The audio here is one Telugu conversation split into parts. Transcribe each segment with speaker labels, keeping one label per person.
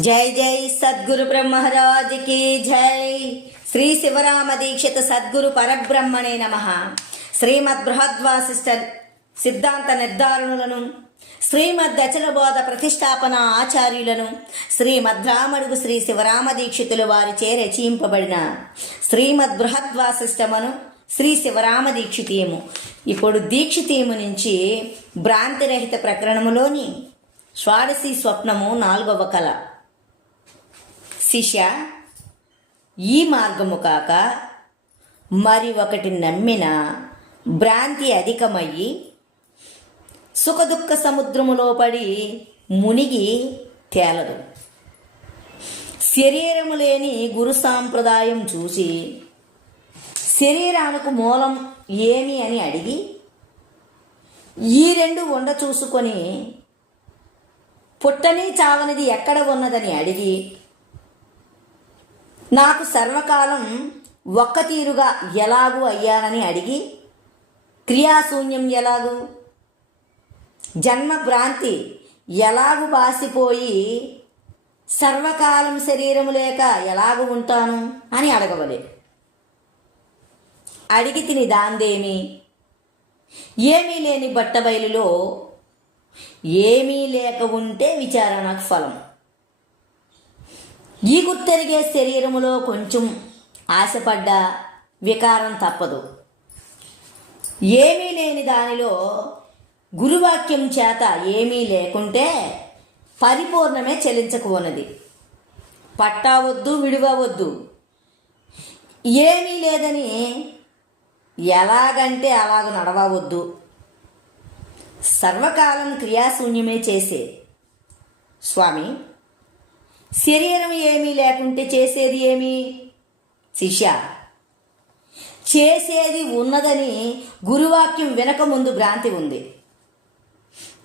Speaker 1: జై జై సద్గురు బ్రహ్మరాజుకి జై. శ్రీ శివరామ దీక్షిత సద్గురు పరబ్రహ్మణే నమ. శ్రీమద్ బృహద్వాసిష్ట సిద్ధాంత నిర్ధారణలను శ్రీమద్ దచల బోధ ప్రతిష్టాపన ఆచార్యులను శ్రీమద్ రామడుగు శ్రీ శివరామ దీక్షితులు వారిచే రచయింపబడిన శ్రీమద్ బృహద్వాసిష్టమను శ్రీ శివరామ దీక్షితీయము. ఇప్పుడు దీక్షితీయము నుంచి భ్రాంతిరహిత ప్రకరణములోని షాడసి స్వప్నము నాలుగవ కళ. శిష్య ఈ మార్గము కాక మరి ఒకటి నమ్మిన భ్రాంతి అధికమయ్యి సుఖదుఖ సముద్రములో పడి మునిగి తేలదు. శరీరము లేని గురు సాంప్రదాయం చూసి శరీరానికి మూలం ఏమి అని అడిగి ఈ రెండు ఉండ చూసుకొని పుట్టని చావనిది ఎక్కడ ఉన్నదని అడిగి నాకు సర్వకాలం ఒక్క తీరుగా ఎలాగూ అయ్యానని అడిగి క్రియాశూన్యం ఎలాగు? జన్మ భ్రాంతి ఎలాగు బాసిపోయి సర్వకాలం శరీరము లేక ఎలాగు ఉంటాను అని అడగవలే. అడిగి తిని దాందేమి? ఏమీ లేని బట్టబయలులో ఏమీ లేక ఉంటే విచారణకు ఫలం ఈ గుర్తెరిగే శరీరములో కొంచెం ఆశపడ్డ వికారం తప్పదు. ఏమీ లేని దానిలో గురువాక్యం చేత ఏమీ లేకుంటే పరిపూర్ణమే చెలించకున్నది పట్టావద్దు విడివవద్దు. ఏమీ లేదని ఎలాగంటే అలాగ నడవవద్దు. సర్వకాలం క్రియాశూన్యమే చేసే స్వామి శరీరం ఏమీ లేకుంటే చేసేది ఏమి? శిష్య. చేసేది ఉన్నదని గురువాక్యం వెనక ముందు భ్రాంతి ఉంది.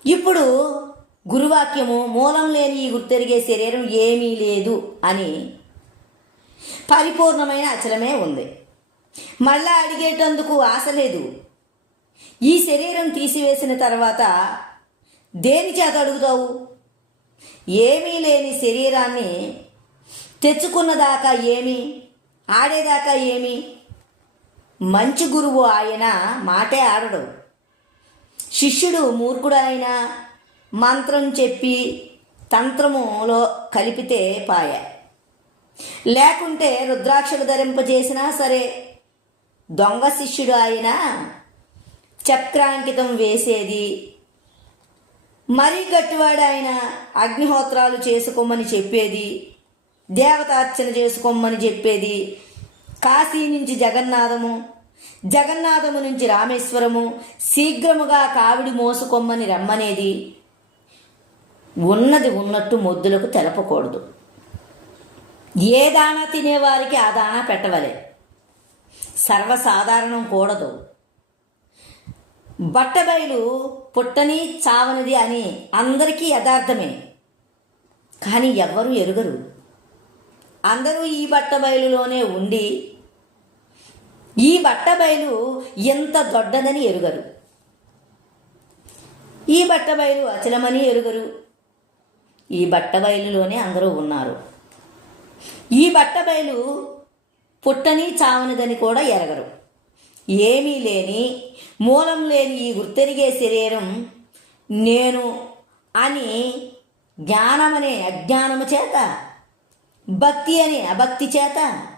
Speaker 1: ఇప్పుడు గురువాక్యము మూలం లేని ఈ గుర్తెరిగే శరీరం ఏమీ లేదు అని పరిపూర్ణమైన అచలమే ఉంది. మళ్ళా అడిగేటందుకు ఆశ లేదు. ఈ శరీరం తీసివేసిన తర్వాత దేని చేత అడుగుతావు? ఏమీ లేని శరీరాన్ని తెచ్చుకున్నదాకా ఏమి? ఆడేదాకా ఏమి? మంచి గురువు ఆయన మాటే ఆడడు. శిష్యుడు మూర్ఖుడు మంత్రం చెప్పి తంత్రములో కలిపితే పాయ. లేకుంటే రుద్రాక్షలు ధరింపజేసినా సరే దొంగ శిష్యుడు ఆయన చక్రాంకితం వేసేది మరీ గట్టివాడు ఆయన అగ్నిహోత్రాలు చేసుకోమని చెప్పేది దేవతార్చన చేసుకోమని చెప్పేది కాశీ నుంచి జగన్నాథము జగన్నాథము నుంచి రామేశ్వరము శీఘ్రముగా కావిడి మోసుకొమ్మని రమ్మనేది. ఉన్నది ఉన్నట్టు మొద్దులకు తెలపకూడదు. ఏ దానా తినేవారికి ఆ దానా పెట్టవలే. సర్వసాధారణం కూడదు. బట్టబయలు పుట్టని చావనిది అని అందరికీ యథార్థమే. కానీ ఎవ్వరూ ఎరుగరు. అందరూ ఈ బట్టబయలులోనే ఉండి ఈ బట్టబయలు ఎంత దొడ్డదని ఎరుగరు. ఈ బట్టబయలు అచలమని ఎరుగరు. ఈ బట్టబయలులోనే అందరూ ఉన్నారు. ఈ బట్టబయలు పుట్టని చావనిదని కూడా ఎరగరు. ఏమీ లేని మూలం లేని ఈ గుర్తెరిగే శరీరం నేను అని జ్ఞానమనే అజ్ఞానము చేత భక్తి అనే అభక్తి చేత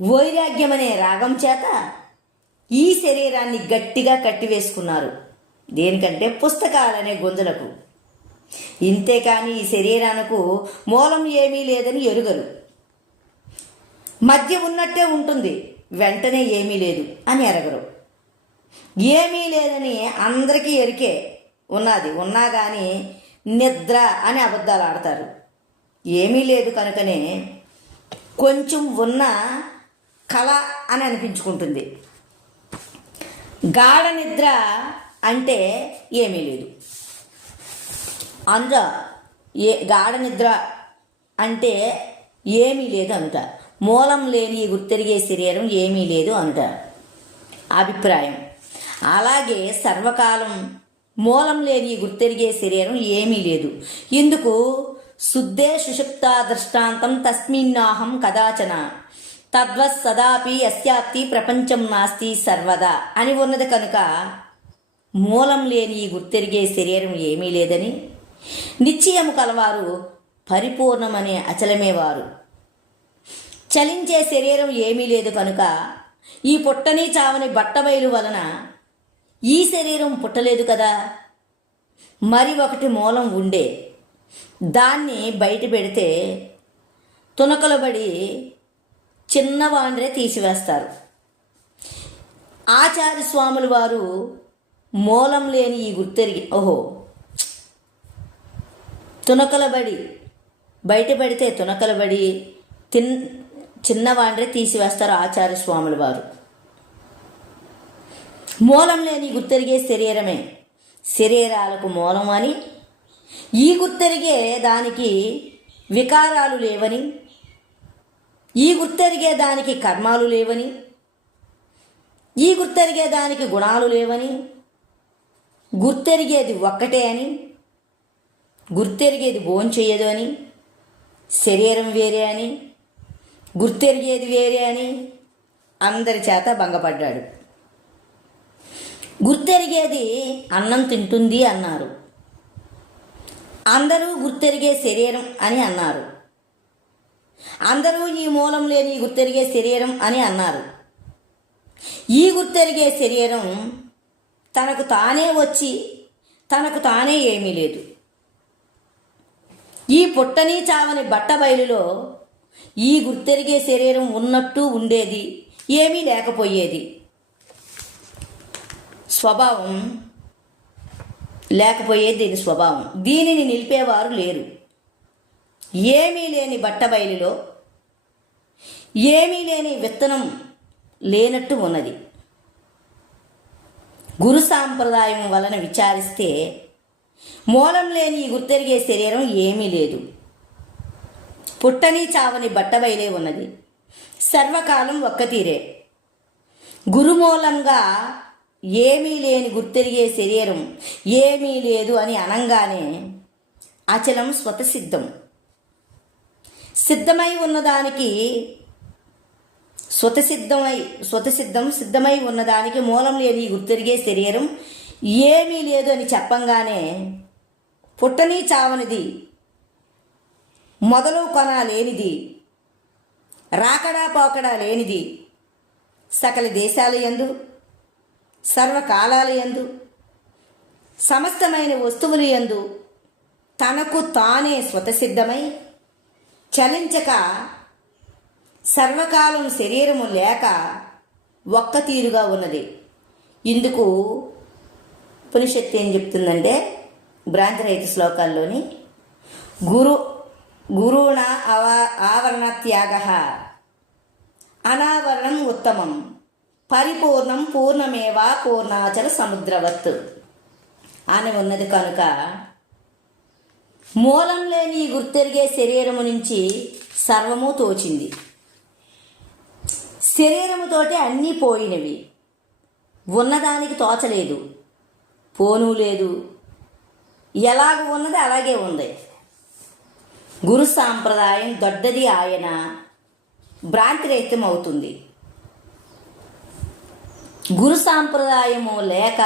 Speaker 1: వైరాగ్యమనే రాగం చేత ఈ శరీరాన్ని గట్టిగా కట్టివేసుకున్నారు. దేనికంటే పుస్తకాలనే గుంజలకు ఇంతేకాని ఈ శరీరానికి మూలం ఏమీ లేదని ఎరుగరు. మధ్య ఉన్నట్టే ఉంటుంది. వెంటనే ఏమీ లేదు అని ఎరగరు. ఏమీ లేదని అందరికీ ఎరికే ఉన్నది. ఉన్నా కానీ నిద్ర అని అబద్ధాలు ఆడతారు. ఏమీ లేదు కనుకనే కొంచెం ఉన్న కళ అని అనిపించుకుంటుంది. గాఢ నిద్ర అంటే ఏమీ లేదు. అంద ఏ గాఢ నిద్ర అంటే ఏమీ లేదు అంటారు మూలం లేని గుర్తెరిగే శరీరం ఏమీ లేదు అంటారు. అభిప్రాయం. అలాగే సర్వకాలం మూలం లేని ఈ గుర్తెరిగే శరీరం ఏమీ లేదు. ఇందుకు శుద్ధే సుషుప్త దృష్టాంతం తస్మిన్నాహం కదాచన. తద్వత్ సదాపి అస్యాప్తి ప్రపంచం నాస్తి సర్వదా అని ఉన్నది కనుక మూలం లేని ఈ గుర్తెరిగే శరీరం ఏమీ లేదని. నిశ్చయము కలవారు పరిపూర్ణమనే అచలమేవారు చలించే శరీరం ఏమీ లేదు కనుక ఈ పుట్టని చావని బట్టబయలు వలన ఈ శరీరం పుట్టలేదు కదా. మరి ఒకటి మూలం ఉండే. దాన్ని బయట పెడితే తునకలబడి చిన్నవాండ్రే తీసివేస్తారు. ఆచార్య స్వాములు వారు మూలం లేని ఈ గుర్తెరిగి ఓహో తునకలబడి బయట పెడితే తునకలబడి తిన్ చిన్నవాండ్రే తీసివేస్తారు ఆచార్య స్వాముల వారు. మూలం లేని గుర్తెరిగే శరీరమే. శరీరాలకు మూలం అని ఈ గుర్తెరిగే దానికి వికారాలు లేవని ఈ గుర్తెరిగే దానికి కర్మాలు లేవని ఈ గుర్తెరిగే దానికి గుణాలు లేవని గుర్తెరిగేది ఒక్కటే అని గుర్తెరిగేది భోంచేయదు అని శరీరం వేరే అని గుర్తెరిగేది వేరే అని అందరి చేత భంగపడ్డాడు. గుర్తెరిగేది అన్నం తింటుంది అన్నారు. అందరూ గుర్తెరిగే శరీరం అని అన్నారు. అందరూ ఈ మూలం లేని గుర్తెరిగే శరీరం అని అన్నారు. ఈ గుర్తెరిగే శరీరం తనకు తానే వచ్చి తనకు తానే ఏమీ లేదు. ఈ పుట్టని చావని బట్ట బయలులో ఈ గుర్తెరిగే శరీరం ఉన్నట్టు ఉండేది ఏమీ లేకపోయేది. స్వభావం లేకపోయేది దీని స్వభావం. దీనిని నిలిపేవారు లేరు. ఏమీ లేని బట్ట బయలులో ఏమీ లేని విత్తనం లేనట్టు ఉన్నది. గురు సాంప్రదాయం వలన విచారిస్తే మూలం లేని ఈ గుర్తెరిగే శరీరం ఏమీ లేదు. పుట్టని చావని బట్టబయలే ఉన్నది. సర్వకాలం ఒక్కతీరే. గురుమూలంగా ఏమీ లేని గుర్తెరిగే శరీరం ఏమీ లేదు అని అనంగానే అచలం స్వతసిద్ధం. సిద్ధమై ఉన్నదానికి స్వతసిద్ధమై స్వతసిద్ధం సిద్ధమై ఉన్నదానికి మూలం లేని గుర్తెరిగే శరీరం ఏమీ లేదు అని చెప్పంగానే పుట్టని చావనిది మొదలు కొన లేనిది రాకడా పోకడా లేనిది సకల దేశాల యందు సర్వకాలాల ఎందు సమస్తమైన వస్తువులు యందు తనకు తానే స్వతసిద్ధమై చలించక సర్వకాలం శరీరము లేక ఒక్క తీరుగా ఉన్నది. ఇందుకు ఉపనిషత్తు ఏం చెప్తుందంటే భ్రాంతిరహిత శ్లోకాల్లోని గురు గురుణ అవ ఆవరణ త్యాగ అనావరణం ఉత్తమం పరిపూర్ణం పూర్ణమేవా పూర్ణాచల సముద్రవత్ అని ఉన్నది కనుక మూలం లేని గుర్తెరిగే శరీరము నుంచి సర్వము తోచింది. శరీరముతోటి అన్నీ పోయినవి. ఉన్నదానికి తోచలేదు. పోను లేదు. ఎలాగ ఉన్నది అలాగే ఉంది. గురు సాంప్రదాయం దొడ్డది ఆయన భ్రాంతిరహితం అవుతుంది గురు సాంప్రదాయము లేక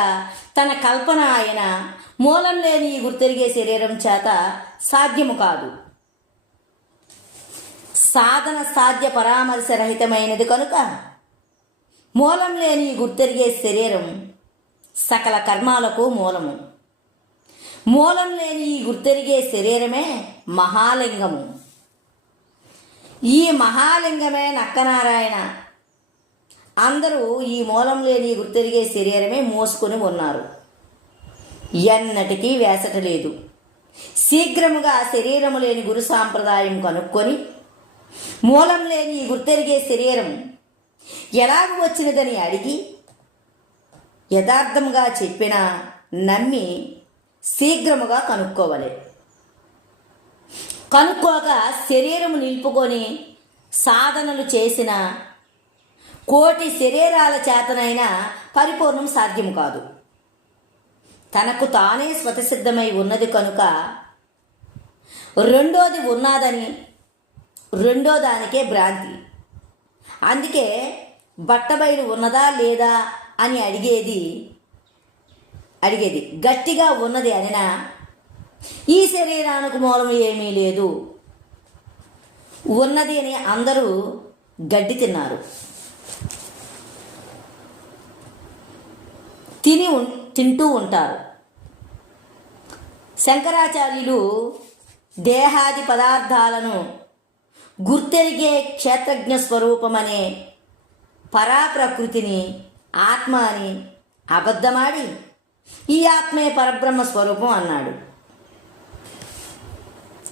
Speaker 1: తన కల్పన ఆయన మూలం లేని ఈ గుర్తెరిగే శరీరం చేత సాధ్యము కాదు. సాధన సాధ్య పరామర్శ రహితమైనది కనుక మూలం లేని ఈ గుర్తెరిగే శరీరం సకల కర్మాలకు మూలము. మూలం లేని ఈ గుర్తెరిగే శరీరమే మహాలింగము. ఈ మహాలింగమే నక్కనారాయణ. అందరూ ఈ మూలం లేని గుర్తెరిగే శరీరమే మోసుకొని ఉన్నారు. ఎన్నటికీ వేసట లేదు. శీఘ్రముగా శరీరము లేని గురు సాంప్రదాయం కనుక్కొని మూలం లేని ఈ గుర్తెరిగే శరీరం ఎలాగ వచ్చినదని అడిగి యథార్థముగా చెప్పినా నమ్మి శీఘ్రముగా కనుక్కోవాలి. కనుక్కోగా శరీరము నిలుపుకొని సాధనలు చేసిన కోటి శరీరాల చేతనైనా పరిపూర్ణం సాధ్యం కాదు. తనకు తానే స్వతసిద్ధమై ఉన్నది కనుక రెండోది ఉన్నదని రెండో దానికే భ్రాంతి. అందుకే బట్టబయలు ఉన్నదా లేదా అని అడిగేది అడిగేది గట్టిగా ఉన్నది అనినా? ఈ శరీరానికి మూలం ఏమీ లేదు. ఉన్నది అని అందరూ గడ్డి తిన్నారు. తిని తింటూ ఉంటారు. శంకరాచార్యులు దేహాది పదార్థాలను గుర్తెరిగే క్షేత్రజ్ఞ స్వరూపమనే పరాప్రకృతిని ఆత్మ అని అబద్ధమాడి ఈ ఆత్మే పరబ్రహ్మ స్వరూపం అన్నాడు.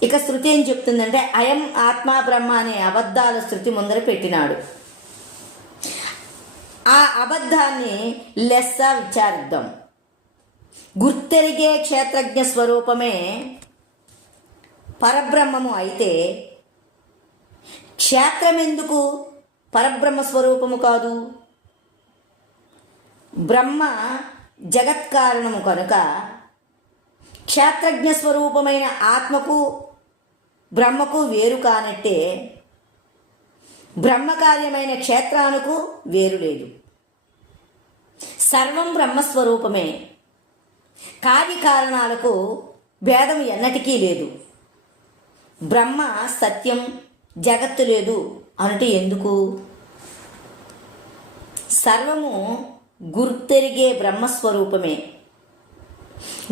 Speaker 1: ఇక శృతి ఏం చెప్తుందంటే అయం ఆత్మా బ్రహ్మ అనే అబద్ధాల శృతి ముందర పెట్టినాడు. ఆ అబద్ధాన్ని లెస్స విచారిద్దాం. గుర్తెరిగే క్షేత్రజ్ఞ స్వరూపమే పరబ్రహ్మము అయితే క్షేత్రం ఎందుకు పరబ్రహ్మ స్వరూపము కాదు? బ్రహ్మ జగత్కారణము కనుక క్షేత్రజ్ఞ స్వరూపమైన ఆత్మకు బ్రహ్మకు వేరు కానట్టే బ్రహ్మకార్యమైన క్షేత్రానికి వేరు లేదు. సర్వం బ్రహ్మస్వరూపమే కార్యకారణాలకు భేదం ఎన్నటికీ లేదు. బ్రహ్మ సత్యం జగత్తు లేదు అనటి ఎందుకు? సర్వము గుర్తెరిగే బ్రహ్మస్వరూపమే.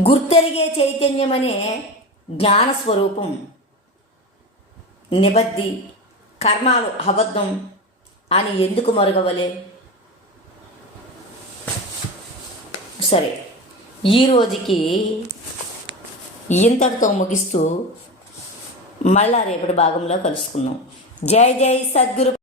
Speaker 1: గుర్తెరిగే చైతన్యమనే జ్ఞానస్వరూపం. నిబద్ధి కర్మాలు అబద్ధం అని ఎందుకు మరుగవలే? సరే ఈ రోజుకి ఇంతటితో ముగిస్తూ మళ్ళా రేపటి భాగంలో కలుసుకుందాం. జై జై సద్గురు